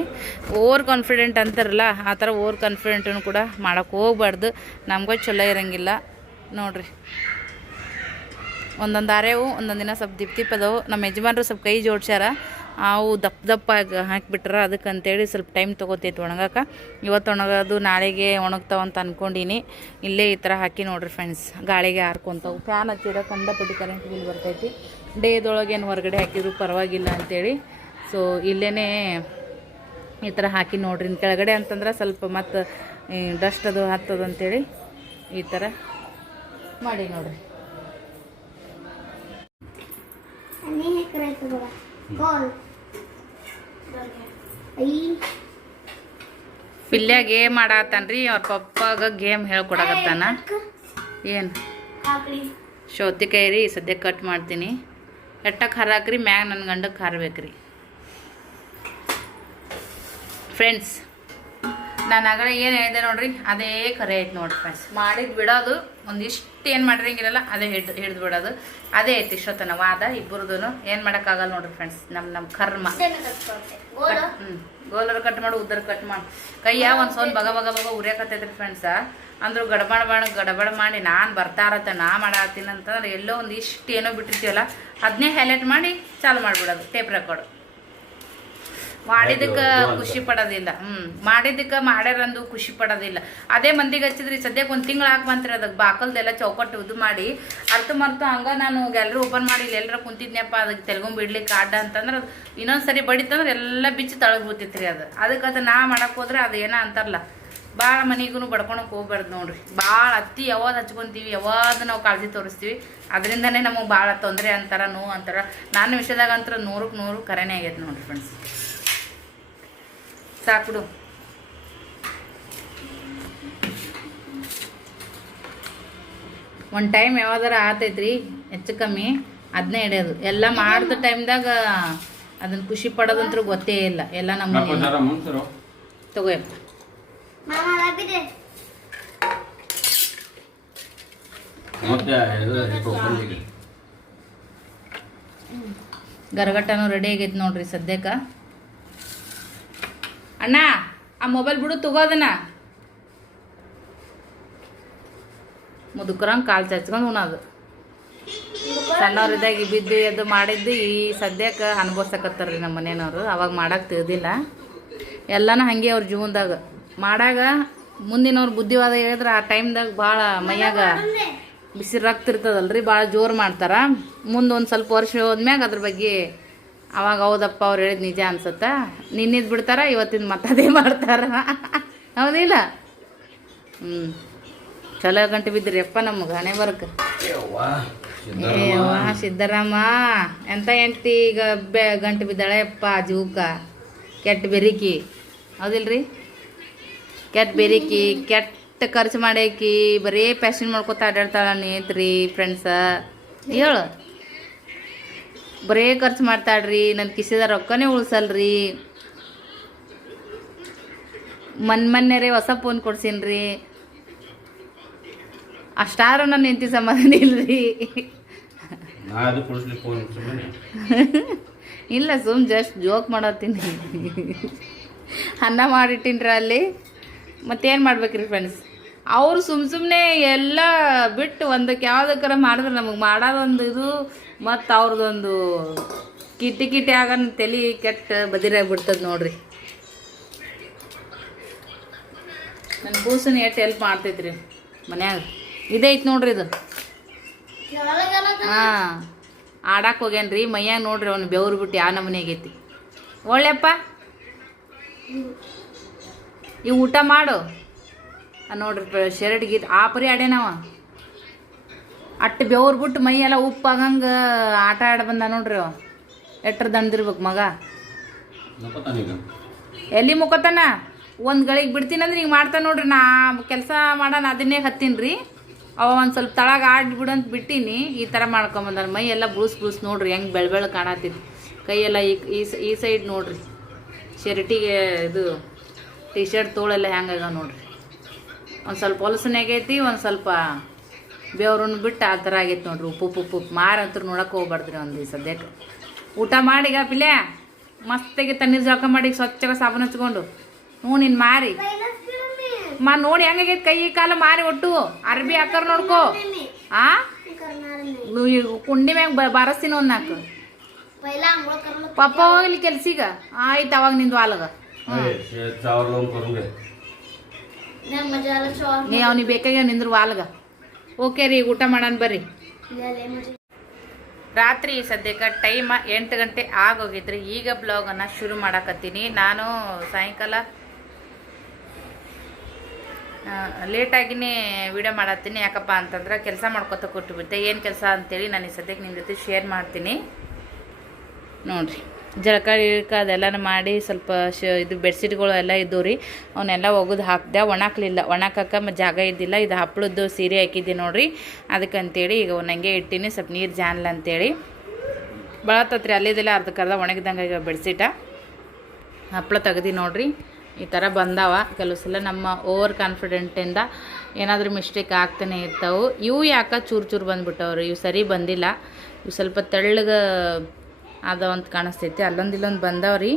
ಓವರ್ ಕಾನ್ಫಿಡೆಂಟ್ ಅಂತಾರಲ್ಲ, ಆ ಥರ ಓವರ್ ಕಾನ್ಫಿಡೆಂಟನ್ನು ಕೂಡ ಮಾಡೋಕೆ ಹೋಗ್ಬಾರ್ದು. ನಮಗೂ ಚಲೋ ಇರೋಂಗಿಲ್ಲ. ನೋಡ್ರಿ. ಒಂದೊಂದು ಆರೆವು ಒಂದೊಂದು ದಿನ ಸ್ವಲ್ಪ ದಿಪ್ ದಿಪ್ಪದವು ನಮ್ಮ ಯಜಮಾನರು ಸ್ವಲ್ಪ ಕೈ ಜೋಡ್ಸ್ಯಾರ. ಅವು ದಪ್ಪ ದಪ್ಪ ಹಾಕಿಬಿಟ್ರ. ಅದಕ್ಕಂತೇಳಿ ಸ್ವಲ್ಪ ಟೈಮ್ ತೊಗೋತೈತಿ ಒಣಗಕ್ಕೆ ಇವತ್ತು ಒಣಗೋದು, ನಾಳೆಗೆ ಒಣಗ್ತಾವ ಅಂತ ಅಂದ್ಕೊಂಡಿನಿ ಇಲ್ಲೇ ಈ ಥರ ಹಾಕಿ ನೋಡ್ರಿ ಫ್ರೆಂಡ್ಸ್ ಗಾಳಿಗೆ ಹಾರ್ಕೊತಾವು ಫ್ಯಾನ್ ಹಚ್ಚಿರೋ ಕಂಡಪಟ್ಟಿ ಕರೆಂಟ್ ಬಿಲ್ ಬರ್ತೈತಿ. ಡೇದೊಳಗೆ ಏನು ಹೊರಗಡೆ ಹಾಕಿದ್ರು ಪರವಾಗಿಲ್ಲ ಅಂತೇಳಿ. ಸೊ ಇಲ್ಲೇ ಈ ಥರ ಹಾಕಿ ನೋಡ್ರಿ. ಇನ್ನು ಕೆಳಗಡೆ ಅಂತಂದ್ರೆ ಸ್ವಲ್ಪ ಮತ್ತು ಡಸ್ಟ್ ಅದು ಹತ್ತದ ಅಂತೇಳಿ ಈ ಥರ ಮಾಡಿ ನೋಡ್ರಿ. ಪಿಲ್ಯಾಗ ಪಿಲ್ಯ ಗೇಮ್ ಆಡತ್ತಾನ್ರಿ ಅವ್ರ ಪಪ್ಪಾಗ ಗೇಮ್ ಹೇಳ್ಕೊಡಕತ್ತಾನ. ಏನು? ಸೌತೆಕಾಯಿ ರೀ ಸದ್ಯ ಕಟ್ ಮಾಡ್ತೀನಿ. ಎಟ್ಟ ಖಾರ ಹಾಕ್ರಿ ಮ್ಯಾಗ ನನ್ನ ಗಂಡಕ್ಕೆ ಖಾರ ಬೇಕ್ರಿ. ಫ್ರೆಂಡ್ಸ್ ನಾನು ಆಗಲೇ ಏನು ಹೇಳಿದೆ ನೋಡ್ರಿ ಅದೇ ಕರೆ ಐತೆ ನೋಡ್ರಿ ಫ್ರೆಂಡ್ಸ್ ಮಾಡಿದ್ ಬಿಡೋದು ಒಂದಿಷ್ಟು ಏನು ಮಾಡಿರಂಗಿರಲ್ಲ ಅದೇ ಹಿಡ್ದು ಹಿಡ್ದು ಬಿಡೋದು. ಅದೇ ಐತಿ ಇಷ್ಟೊತ್ತನ ವಾದ ಇಬ್ಬರದೂ ಏನು ಮಾಡೋಕ್ಕಾಗಲ್ಲ ನೋಡ್ರಿ ಫ್ರೆಂಡ್ಸ್ ನಮ್ಮ ನಮ್ಮ ಕರ್ಮ. ಹ್ಞೂ ಗೋಲರ ಕಟ್ ಮಾಡು, ಉದ್ದರ ಕಟ್ ಮಾಡು. ಕೈಯ ಒಂದು ಸೌನ್ ಬಗ ಬಗ ಬಗ ಉರಿಯಕತ್ತೈತ್ರಿ ಫ್ರೆಂಡ್ಸ ಅಂದ್ರು ಗಡಬಡ ಮಾಡ ಗಡಬಡ ಮಾಡಿ ನಾನು ಬರ್ತಾರತ್ತ, ನಾ ಮಾಡಾತೀನಿ ಅಂತಂದ್ರೆ ಎಲ್ಲೋ ಒಂದು ಇಷ್ಟು ಏನೋ ಬಿಟ್ಟಿರ್ತೀವಲ್ಲ ಅದನ್ನೇ ಹೈಲೈಟ್ ಮಾಡಿ ಚಾಲು ಮಾಡಿಬಿಡೋದು ಟೇಪ್ ರೆಕಾರ್ಡ್ ಮಾಡಿದ್ದಕ್ಕೆ ಖುಷಿ ಪಡೋದಿಲ್ಲ. ಹ್ಮ್ ಮಾಡಿದಕ್ಕ ಮಾಡ್ಯಾರಂದು ಖುಷಿ ಪಡೋದಿಲ್ಲ. ಅದೇ ಮಂದಿಗೆ ಹಚ್ಚಿದ್ರಿ ಸದ್ಯಕ್ಕೆ ಒಂದು ತಿಂಗಳು ಹಾಕಿ ಬಂತ್ರಿ ಅದಕ್ಕೆ ಬಾಕಲ್ದೆಲ್ಲ ಚೌಕಟ್ಟು ಇದು ಮಾಡಿ. ಅರ್ಥ ಮರ್ತು ಹಂಗ ನಾನು ಗ್ಯಾಲರಿ ಓಪನ್ ಮಾಡಿ ಇಲ್ಲಿ ಎಲ್ಲರ ಕುಂತಿದ್ನಪ್ಪ ಅದಕ್ಕೆ ತೆಲ್ಗೊಂಬ ಬಿಡ್ಲಿಕ್ಕೆ ಆಡ ಅಂತಂದ್ರೆ ಅದು ಇನ್ನೊಂದು ಸರಿ ಬಡಿತಂದ್ರೆ ಎಲ್ಲ ಬಿಚ್ಚಿ ತಳಗ್ ಬಿತ್ತಿತ್ರಿ ಅದು. ಅದಕ್ಕೆ ಅದು ನಾ ಮಾಡಕ್ಕೆ ಹೋದ್ರೆ ಅದು ಏನೋ ಅಂತಾರಲ್ಲ ಭಾಳ ಮನೆಗೂ ಬಡ್ಕೊಳಕ್ಕೆ ಹೋಗ್ಬಾರ್ದು ನೋಡ್ರಿ. ಭಾಳ ಅತ್ತಿ ಯಾವಾಗ ಹಚ್ಕೊಂತೀವಿ ಯಾವಾಗ ನಾವು ಕಾಳಜಿ ತೋರಿಸ್ತೀವಿ ಅದರಿಂದನೇ ನಮಗೆ ಭಾಳ ತೊಂದರೆ ಅಂತಾರ ನೋವು ಅಂತಾರ. ನನ್ನ ವಿಷಯದಾಗ ಅಂತರ ನೂರಕ್ಕೆ ನೂರು ಕರೆನೇ ಆಗ್ಯದ ನೋಡ್ರಿ ಫ್ರೆಂಡ್ಸ್ ಸಾಕುಡು ಒಂದು ಟೈಮ್ ಯಾವ್ದಾರ ಆತೈತ್ರಿ ಹೆಚ್ಚು ಕಮ್ಮಿ ಅದನ್ನೇ ಹಿಡಿಯೋದು ಎಲ್ಲ ಮಾಡಿದ ಟೈಮ್ದಾಗ ಅದನ್ನ ಖುಷಿ ಪಡೋದಂತರೂ ಗೊತ್ತೇ ಇಲ್ಲ. ಎಲ್ಲ ನಮ್ಮ ತಗೋಯಪ್ಪ. ಗರಗಟ್ಟನು ರೆಡಿ ಆಗೈತೆ ನೋಡ್ರಿ ಸದ್ಯಕ್ಕೆ. ಅಣ್ಣ, ಆ ಮೊಬೈಲ್ ಬಿಡು ತಗೋದನ ಮುದುಕರಂಗೆ ಕಾಲು ಚಚ್ಕೊಂಡು ಉಣೋದು. ಸಣ್ಣವ್ರಿದ್ದಾಗ ಬಿದ್ದು ಎದ್ದು ಮಾಡಿದ್ದು ಈ ಸದ್ಯಕ್ಕೆ ಅನುಭವಿಸಕತ್ತಾರ್ರಿ ನಮ್ಮ ಮನೆಯವ್ರು, ಅವಾಗ ಮಾಡಕ್ಕೆ ತಿಳಿದಿಲ್ಲ. ಎಲ್ಲನೂ ಹಾಗೆ ಅವ್ರ ಜೀವನದಾಗ. ಮಾಡಾಗ ಮುಂದಿನವ್ರು ಬುದ್ಧಿವಾದ ಹೇಳಿದ್ರೆ ಆ ಟೈಮ್ದಾಗ ಭಾಳ ಮೈಯಾಗ ಬಿಸಿ ರಕ್ತ ಇರ್ತದಲ್ರಿ ಭಾಳ ಜೋರು ಮಾಡ್ತಾರೆ. ಮುಂದೆ ಒಂದು ಸ್ವಲ್ಪ ವರ್ಷ ಹೋದ್ಮ್ಯಾಗ ಅದ್ರ ಬಗ್ಗೆ ಅವಾಗ ಹೌದಪ್ಪ ಅವ್ರು ಹೇಳಿದ ನಿಜ ಅನ್ಸುತ್ತಾ? ನಿನ್ನಿದ್ ಬಿಡ್ತಾರ ಇವತ್ತಿನ ಮತ್ತದೇ ಮಾಡ್ತಾರ? ಹೌದಿಲ್ಲ? ಹ್ಞೂ ಚಲೋ ಗಂಟೆ ಬಿದ್ದಿರಿ ಅಪ್ಪ ನಮಗೆ ಹಣೆ ಬರ್ಕ. ಸಿದ್ದರಾಮ. ಎಂತ ಹೆಂಡ್ತಿ ಈಗ ಬೆ ಗಂಟೆ ಬಿದ್ದಾಳೆ ಅಪ್ಪ ಜೂಕ? ಕೆಟ್ಟ ಬೆರಿಕಿ. ಹೌದಿಲ್ರಿ? ಕೆಟ್ಟ ಬೆರಿಕಿ ಕೆಟ್ಟ ಖರ್ಚು ಮಾಡಾಕಿ ಬರೀ ಪ್ಯಾಶನ್ ಮಾಡ್ಕೊತ ಅಡ್ಡಾಡ್ತಾಳ ನೀತ್ರಿ ಫ್ರೆಂಡ್ಸ ಹೇಳು. ಬರೇ ಖರ್ಚು ಮಾಡ್ತಾಳ್ರಿ ನನ್ನ ಕಿಸಿದ ರೊಕ್ಕನೇ ಉಳ್ಸಲ್ರಿ. ಮನ್ ಮೊನ್ನೆರೆ ಹೊಸ ಫೋನ್ ಕೊಡ್ಸೀನ್ರಿ. ಅಷ್ಟಾರು ನನ್ನ ಹೆಂಡತಿ ಸಮಾಧಾನ ಇಲ್ರಿ. <laughs> ಇಲ್ಲ ಸುಮ್ ಜಸ್ಟ್ ಜೋಕ್ ಮಾಡತ್ತೀನಿ. ಅನ್ನ ಮಾಡಿಟ್ಟಿನ್ರಿ ಅಲ್ಲಿ. ಮತ್ತೇನು ಮಾಡ್ಬೇಕ್ರಿ ಫ್ರೆಂಡ್ಸ್ ಅವ್ರು ಸುಮ್ ಸುಮ್ಮನೆ ಎಲ್ಲ ಬಿಟ್ಟು ಒಂದಕ್ಕೆ ಯಾವುದಕ್ಕಾರ ಮಾಡಿದ್ರೆ ನಮಗೆ ಮಾಡೋದೊಂದು ಇದು ಮತ್ತು ಅವ್ರದ್ದೊಂದು ಕಿಟ್ಟಿ ಕಿಟ್ಟಿ ಆಗ ತಲೆ ಕೆಟ್ಟ ಬದಿರಾಗ್ಬಿಡ್ತದೆ ನೋಡ್ರಿ. ನನ್ನ ಕೂಸನ ಎಷ್ಟು ಹೆಲ್ಪ್ ಮಾಡ್ತೈತ್ರಿ ಮನ್ಯಾಗ. ಇದೈತೆ ನೋಡ್ರಿ ಇದು. ಹಾಂ ಆಡಕ್ಕೆ ಹೋಗ್ಯಾನ್ರಿ, ಮೈಯಾಗ ನೋಡ್ರಿ ಅವ್ನು ಬೆವ್ರು ಬಿಟ್ಟು ಯಾವ ನಮ್ಮನೆಗೈತಿ ಒಳ್ಳೆಪ್ಪ. ಈ ಊಟ ಮಾಡು. ನೋಡ್ರಿ, ಶರ್ಟ್ ಗೀತ್ ಆ ಪರಿ ಆಡ್ಯಾನವ ಅಟ್ಟು ಬೆವ್ರು ಬಿಟ್ಟು ಮೈ ಎಲ್ಲ ಉಪ್ಪಾಗಂಗೆ ಆಟ ಆಡ ಬಂದ ನೋಡ್ರಿ ಎಟ್ರ ದಂಡಿರ್ಬೇಕು ಮಗ. ಎಲ್ಲಿ ಮುಖತನ? ಒಂದು ಗಳಿಗೆ ಬಿಡ್ತೀನಂದ್ರೆ ಹಿಂಗೆ ಮಾಡ್ತಾನೆ ನೋಡ್ರಿ. ನಾ ಕೆಲಸ ಮಾಡೋಣ, ಅದನ್ನೇ ಹತ್ತೀನಿ ರೀ ಅವ ಒಂದು ಸ್ವಲ್ಪ ತಳಗ ಆಡ್ಬಿಡು ಅಂತ ಬಿಟ್ಟೀನಿ. ಈ ಥರ ಮಾಡ್ಕೊಂಬಂದ ಮೈ ಎಲ್ಲ ಬೂಸ್ ಬೂಸ್ ನೋಡ್ರಿ, ಹೆಂಗೆ ಬೆಳ ಬೆಳ ಕಾಣತ್ತಿತ್ತು ಕೈಯೆಲ್ಲ ಈ ಸೈಡ್ ನೋಡ್ರಿ. ಶರ್ಟಿಗೆ ಇದು ಟಿ ಶರ್ಟ್ ತೋಳೆಲ್ಲ ಹೆಂಗಾಗ ನೋಡ್ರಿ. ಒಂದು ಸ್ವಲ್ಪ ಹೊಲಸನೇಗೈತಿ ಒಂದು ಸ್ವಲ್ಪ ಬೇವ್ರನ್ನ ಬಿಟ್ಟು ಆ ಥರ ಆಗೈತೆ ನೋಡ್ರಿ. ಉಪ್ಪು ಉಪ್ಪು ಉಪ್ಪು ಮಾರಂತೂ ನೋಡೋಕೆ ಹೋಗ್ಬಾರ್ದ್ರಿ ಒಂದು ಸದ್ಯಕ್ಕೆ ಊಟ ಮಾಡಿಗ ಪಿಲ್ಯ? ಮಸ್ತಾಗಿ ತಣ್ಣೀರು ಜೋಕ ಮಾಡಿ ಸ್ವಚ್ಛಗ ಸಾಬೂನು ಹಚ್ಕೊಂಡು. ಹ್ಞೂ ನೀನು ಮಾರಿ. ಮಾ ನೋಡಿ ಹೆಂಗಾಗೈತೆ ಕೈ ಕಾಲು ಮಾರಿ ಒಟ್ಟು. ಅರ್ಬಿ ಹಾಕರ್ ನೋಡ್ಕೋ. ಆ? ಕುಂಡಿ ಮ್ಯಾಗ ಬಾರಸ್ತೀನಿ ಒಂದು ನಾಲ್ಕು ಪಪ್ಪ ಹೋಗ್ಲಿ ಕೆಲ್ಸೀಗ. ಆಯ್ತು ಅವಾಗ ನಿಂದು ಆಲಗ ನೀ ಅವ್ನಿಗೆ ಬೇಕಾಗ್ಯಾವ ನಿಂದ್ರು ವಾಲ್ಗ ಓಕೆ ರೀ ಊಟ ಮಾಡೋಣ ಬರ್ರಿ. ರಾತ್ರಿ ಸದ್ಯಕ್ಕೆ ಟೈಮ್ ಎಂಟು ಗಂಟೆ ಆಗೋಗಿದ್ರಿ ಈಗ ಬ್ಲಾಗನ್ನು ಶುರು ಮಾಡಕತ್ತೀನಿ. ನಾನು ಸಾಯಂಕಾಲ ಲೇಟಾಗಿನೇ ವಿಡಿಯೋ ಮಾಡತ್ತೀನಿ. ಯಾಕಪ್ಪ ಅಂತಂದ್ರೆ ಕೆಲಸ ಮಾಡ್ಕೊತ ಕೊಟ್ಟುಬಿಟ್ಟೆ ಏನು ಕೆಲಸ ಅಂತೇಳಿ ನಾನು ಈ ಸದ್ಯಕ್ಕೆ ನಿಮ್ಮ ಜೊತೆ ಶೇರ್ ಮಾಡ್ತೀನಿ. ನೋಡಿರಿ. ಜಳಕ ಇಳಕ ಅದೆಲ್ಲ ಮಾಡಿ ಸ್ವಲ್ಪ ಶ ಇದು ಬೆಡ್ಶೀಟ್ಗಳು ಎಲ್ಲ ಇದ್ದವು ರೀ ಅವನ್ನೆಲ್ಲ ಒಗೆದು ಹಾಕ್ದೆ ಒಣಾಕ್ಲಿಲ್ಲ ಒಣಾಕಕ್ಕೆ ಮತ್ತು ಜಾಗ ಇದ್ದಿಲ್ಲ. ಇದು ಹಪ್ಪಳದ್ದು ಸೀರೆ ಹಾಕಿದ್ದೆ ನೋಡ್ರಿ. ಅದಕ್ಕಂತೇಳಿ ಈಗ ನಂಗೆ ಇಟ್ಟಿನಿ. ಸ್ವಲ್ಪ ನೀರು ಜಾನ್ಲ ಅಂತೇಳಿ. ಬಳತ್ತತ್ರಿ, ಅಲ್ಲಿದೆಲ್ಲ ಅರ್ಧಕ್ಕರ್ಧ ಒಣಗಿದಂಗೆ ಈಗ ಬೆಡ್ಶೀಟ ಹಪ್ಪಳ ತೆಗ್ದು ನೋಡಿರಿ. ಈ ಥರ ಬಂದಾವ. ಕೆಲವು ಸಲ ನಮ್ಮ ಓವರ್ ಕಾನ್ಫಿಡೆಂಟಿಂದ ಏನಾದರೂ ಮಿಸ್ಟೇಕ್ ಆಗ್ತಾನೆ ಇರ್ತಾವೆ. ಇವು ಯಾಕೆ ಚೂರು ಚೂರು ಬಂದುಬಿಟ್ಟವ್ರಿ? ಇವು ಸರಿ ಬಂದಿಲ್ಲ. ಇವು ಸ್ವಲ್ಪ ತೆಳ್ಳಗೆ ಅದಾವ ಅಂತ ಕಾಣಿಸ್ತೈತಿ. ಅಲ್ಲೊಂದು ಇಲ್ಲೊಂದು ಬಂದವ್ರಿ.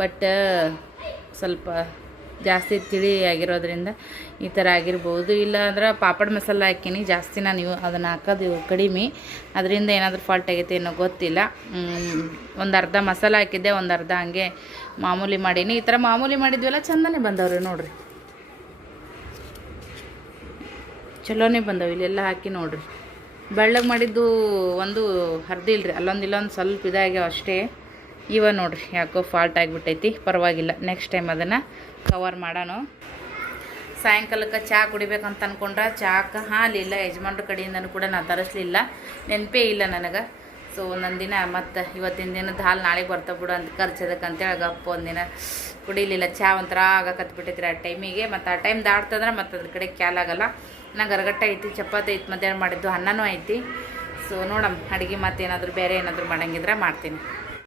ಬಟ್ ಸ್ವಲ್ಪ ಜಾಸ್ತಿ ತಿಳಿ ಆಗಿರೋದ್ರಿಂದ ಈ ಥರ ಆಗಿರ್ಬೋದು. ಇಲ್ಲ ಅಂದ್ರೆ ಪಾಪಡ್ ಮಸಾಲ ಹಾಕೀನಿ. ಜಾಸ್ತಿ ನಾನು ಇವು ಅದನ್ನು ಹಾಕೋದು ಕಡಿಮೆ. ಅದರಿಂದ ಏನಾದರೂ ಫಾಲ್ಟ್ ಆಗೈತೆ ಏನೋ ಗೊತ್ತಿಲ್ಲ. ಒಂದು ಅರ್ಧ ಮಸಾಲ ಹಾಕಿದ್ದೆ, ಒಂದು ಅರ್ಧ ಹಂಗೆ ಮಾಮೂಲಿ ಮಾಡೀನಿ. ಈ ಥರ ಮಾಮೂಲಿ ಮಾಡಿದ್ವಲ್ಲ, ಚಂದನೇ ಬಂದವ್ರಿ ನೋಡಿರಿ. ಚಲೋನೇ ಬಂದವು. ಇಲ್ಲೆಲ್ಲ ಹಾಕಿ ನೋಡ್ರಿ. ಬೆಳ್ಳಗೆ ಮಾಡಿದ್ದು ಒಂದು ಹರಿದಿಲ್ರಿ ಅಲ್ಲೊಂದು ಇಲ್ಲೊಂದು ಸ್ವಲ್ಪ ಇದಾಗ್ಯಾವ ಅಷ್ಟೇ. ಇವ ನೋಡ್ರಿ ಯಾಕೋ ಫಾಲ್ಟ್ ಆಗಿಬಿಟ್ಟೈತಿ, ಪರವಾಗಿಲ್ಲ. ನೆಕ್ಸ್ಟ್ ಟೈಮ್ ಅದನ್ನು ಕವರ್ ಮಾಡೋಣ ಸಾಯಂಕಾಲಕ್ಕೆ ಚಹಾ ಕುಡಿಬೇಕಂತ ಅನ್ಕೊಂಡ್ರೆ ಚಹಾಕ್ಕೆ ಹಾಲಿಲ್ಲ ಯಜಮಾನ್ರ ಕಡೆಯಿಂದನೂ ಕೂಡ ನಾನು ತರಿಸ್ಲಿಲ್ಲ. ನೆನಪೇ ಇಲ್ಲ ನನಗೆ. ಸೊ ಒಂದೊಂದು ದಿನ ಮತ್ತು ಇವತ್ತಿನ ದಿನದ ಹಾಲು ನಾಳೆಗೆ ಬರ್ತಾ ಬಿಡು ಅಂತ ಖರ್ಚದಕ್ಕೆ ಅಂತೇಳಿ ಗಪ್ಪ ಒಂದಿನ ಕುಡಿಲಿಲ್ಲ. ಚಹಾ ಒಂಥರ ಆಗಕತ್ಬಿಟ್ಟೈತ್ರಿ ಆ ಟೈಮಿಗೆ ಮತ್ತು ಆ ಟೈಮ್ ದಾಡ್ತಂದ್ರೆ ಮತ್ತು ಅದ್ರ ಕಡೆ ಕ್ಯಾಲ್ ನಂಗೆ ಗರಗಟ್ಟ ಐತಿ, ಚಪಾತಿ ಐತಿ, ಮಧ್ಯಾಹ್ನ ಮಾಡಿದ್ದು ಅನ್ನನೂ ಐತಿ. ಸೊ ನೋಡಮ್, ಅಡುಗೆ ಮತ್ತೇನಾದರೂ ಬೇರೆ ಏನಾದರೂ ಮಾಡಂಗಿದ್ರೆ ಮಾಡ್ತೀನಿ.